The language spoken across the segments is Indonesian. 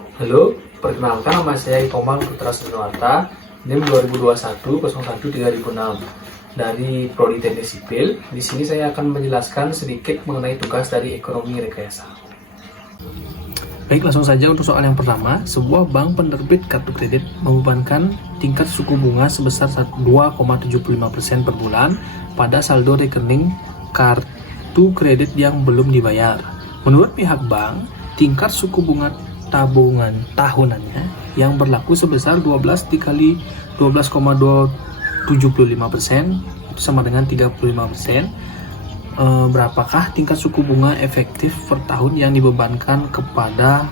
Halo, perkenalkan nama saya Itomal Putra Senoata, NIM 2021-01-3006 dari Prodi Teknik Sipil. Di sini saya akan menjelaskan sedikit mengenai tugas dari ekonomi rekayasa. Baik, langsung saja untuk soal yang pertama. Sebuah bank penerbit kartu kredit membebankan tingkat suku bunga sebesar 2,75% per bulan pada saldo rekening kartu kredit yang belum dibayar. Menurut pihak bank, tingkat suku bunga tabungan tahunannya yang berlaku sebesar 12 dikali 12,275% itu sama dengan 35%. Berapakah tingkat suku bunga efektif per tahun yang dibebankan kepada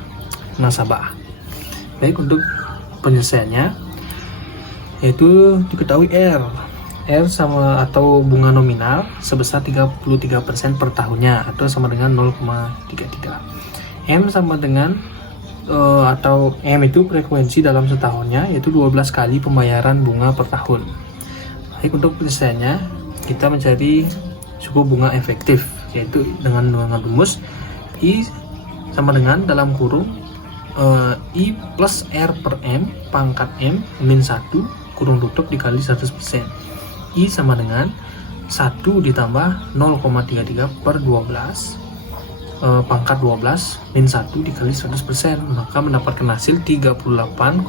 nasabah? Baik, untuk penyelesaiannya yaitu diketahui R sama atau bunga nominal sebesar 33% per tahunnya atau sama dengan 0,33. M sama dengan atau M itu frekuensi dalam setahunnya, yaitu 12 kali pembayaran bunga per tahun. Baik, untuk penyelesaiannya kita mencari suku bunga efektif, yaitu dengan rumus I sama dengan dalam kurung I plus R per M pangkat M min 1 kurung tutup dikali 100%. I sama dengan 1 ditambah 0,33 per 12 pangkat 12 min 1 dikali 100%, maka mendapatkan hasil 38,48%.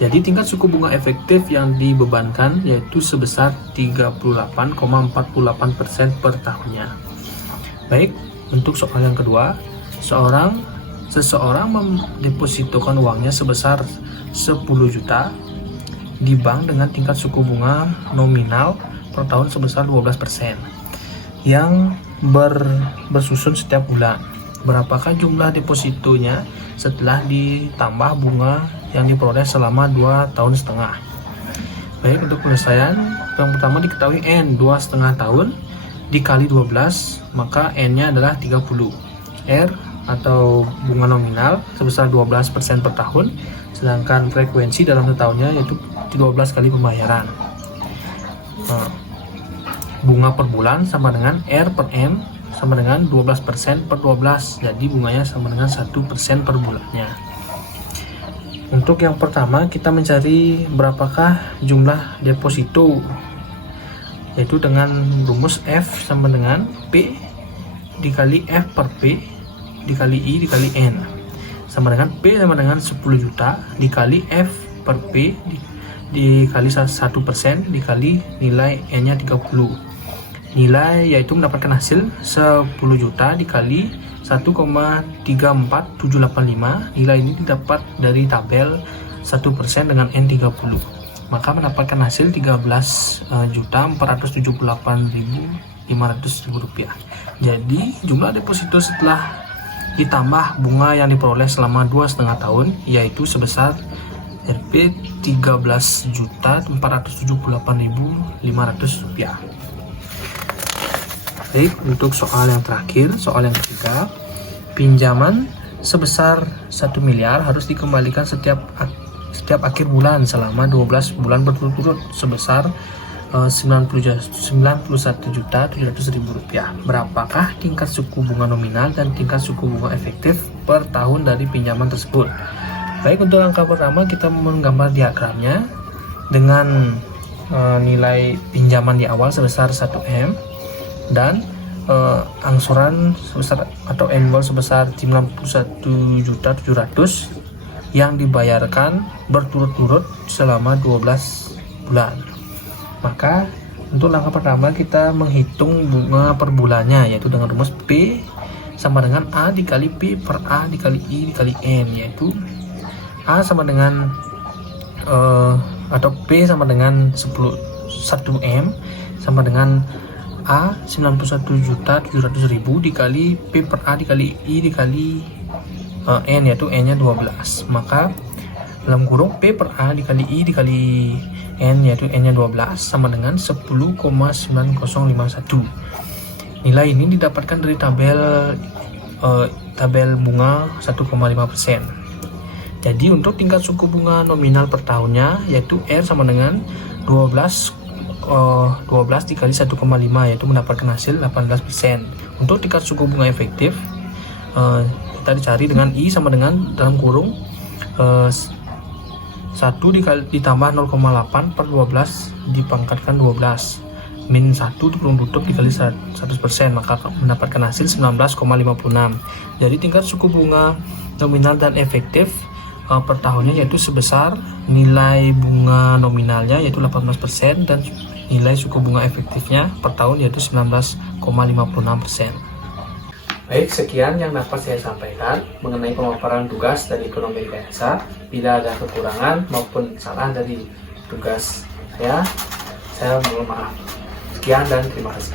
Jadi tingkat suku bunga efektif yang dibebankan yaitu sebesar 38,48% per tahunnya. Baik, untuk soal yang kedua, seseorang mendepositokan uangnya sebesar 10 juta di bank dengan tingkat suku bunga nominal per tahun sebesar 12%. Yang bersusun setiap bulan. Berapakah jumlah depositonya setelah ditambah bunga yang diperoleh selama 2,5 tahun? Baik, untuk penyelesaian yang pertama diketahui N 2,5 tahun dikali 12, maka N-nya adalah 30. R atau bunga nominal sebesar 12% per tahun, sedangkan frekuensi dalam setahunnya yaitu 12 kali pembayaran. Bunga per bulan sama dengan R per M sama dengan 12% per 12, jadi bunganya sama dengan 1% per bulannya. Untuk yang pertama kita mencari berapakah jumlah deposito, yaitu dengan rumus F sama dengan P dikali F per P dikali I dikali N sama dengan P sama dengan 10 juta dikali F per P dikali 1% dikali nilai N nya 30. Nilai yaitu mendapatkan hasil 10 juta dikali 1,34785. Nilai ini didapat dari tabel 1% dengan N30, maka mendapatkan hasil 13.478.500 rupiah. Jadi jumlah deposito setelah ditambah bunga yang diperoleh selama 2,5 tahun yaitu sebesar Rp 13.478.500 rupiah. Baik, untuk soal yang terakhir, soal yang ketiga, pinjaman sebesar 1 miliar harus dikembalikan setiap akhir bulan selama 12 bulan berturut-turut sebesar 91.700.000 rupiah. Berapakah tingkat suku bunga nominal dan tingkat suku bunga efektif per tahun dari pinjaman tersebut? Baik, untuk angka pertama kita menggambar diagramnya dengan nilai pinjaman di awal sebesar 1M dan angsuran sebesar atau annual sebesar 91.700.000 yang dibayarkan berturut-turut selama 12 bulan. Maka untuk langkah pertama kita menghitung bunga per bulannya, yaitu dengan rumus P sama dengan A dikali P per A dikali I dikali N, yaitu A sama dengan atau P sama dengan 1M sama dengan A 91.700.000 dikali P per A dikali I dikali N, yaitu N nya 12. Maka dalam kurung P per A dikali I dikali N, yaitu N nya 12 sama dengan 10,9051. Nilai ini didapatkan dari tabel bunga 1,5%. Jadi untuk tingkat suku bunga nominal per tahunnya yaitu R sama dengan 12 dikali 1,5 yaitu mendapatkan hasil 18%. Untuk tingkat suku bunga efektif kita dicari dengan I sama dengan dalam kurung 1 ditambah 0,8 per 12 dipangkatkan 12 min 1 kurung tutup dikali 100%, maka mendapatkan hasil 19,56. Jadi tingkat suku bunga nominal dan efektif per tahunnya yaitu sebesar nilai bunga nominalnya yaitu 18% dan nilai suku bunga efektifnya per tahun yaitu 19,56%. Baik, sekian yang dapat saya sampaikan mengenai pemaparan tugas dari ekonomi rekayasa. Bila ada kekurangan maupun salah dari tugas saya mohon maaf. Sekian dan terima kasih.